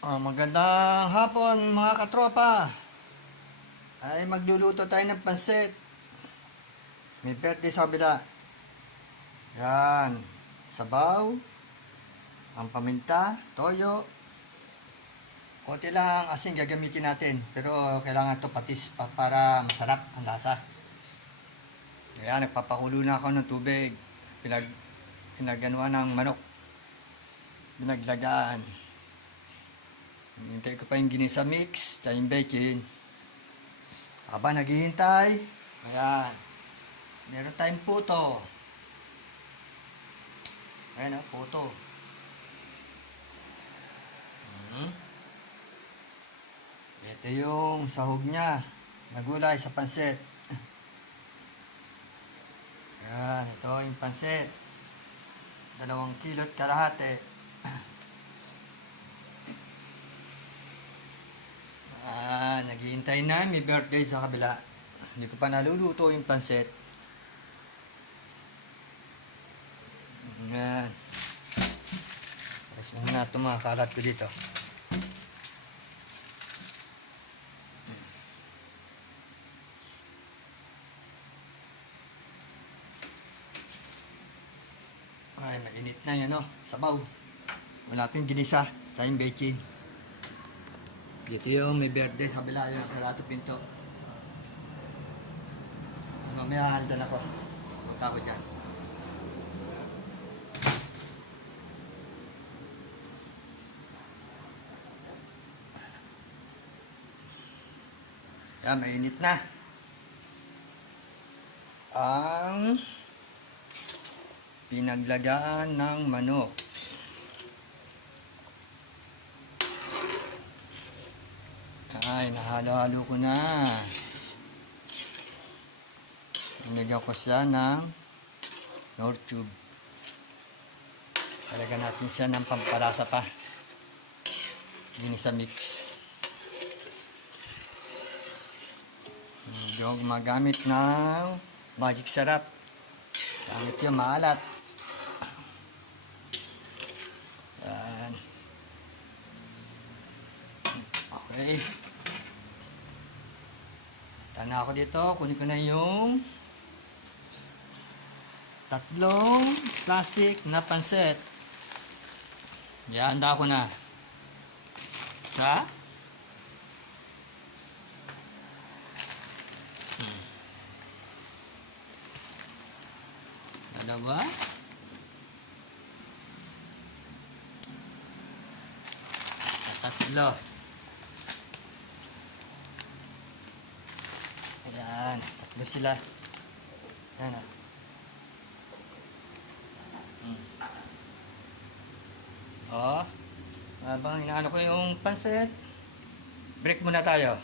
Magandang hapon mga katropa. Ay magluluto tayo ng pansit. May birthday sa kabila. Yan. Sabaw. Ang paminta. Toyo. Konti lang asin gagamitin natin. Pero kailangan ito patis pa para masarap ang lasa. Ayan, nagpapakulo na ako ng tubig. Pinaganuan ng manok. Binaglagaan. Hintay ko pa yung ginisa mix, tsaka yung bacon. Habang naghihintay, ayan, meron tayong puto. Ayan puto. Ito yung sahog niya, na gulay sa pansit. Ayan, ito yung pansit. 2 kilot kalahati. Naghihintay na, may birthday sa kabila. Hindi ko pa naluluto yung pansit. Ayan. Tapos muna ito mga kalat ko dito. Ay, mainit na yan, no? Sabaw. Wala pang ginisa sa yung bacon. Dito yung may birthday sa kabila yung karato pinto. Mamaya handan ako. Punta ako dyan. Yan, mainit na. Ang pinaglagaan ng manok. Ay, nahalo-halo ko na. Nilagyan ko siya ng Knorr tube. Talagyan natin siya ng pampalasa pa. Ginisa mix. Hindi ako gumagamit ng magic sarap. Gamit yung maalat. Yan. Okay. Tana ako dito. Kunin ko na yung 3 plastic na pansit. Ihanda ko na sa dalawa, at 3. Ayan, 3 sila. Ayan o. Habang inaano ko yung pansit, break muna tayo.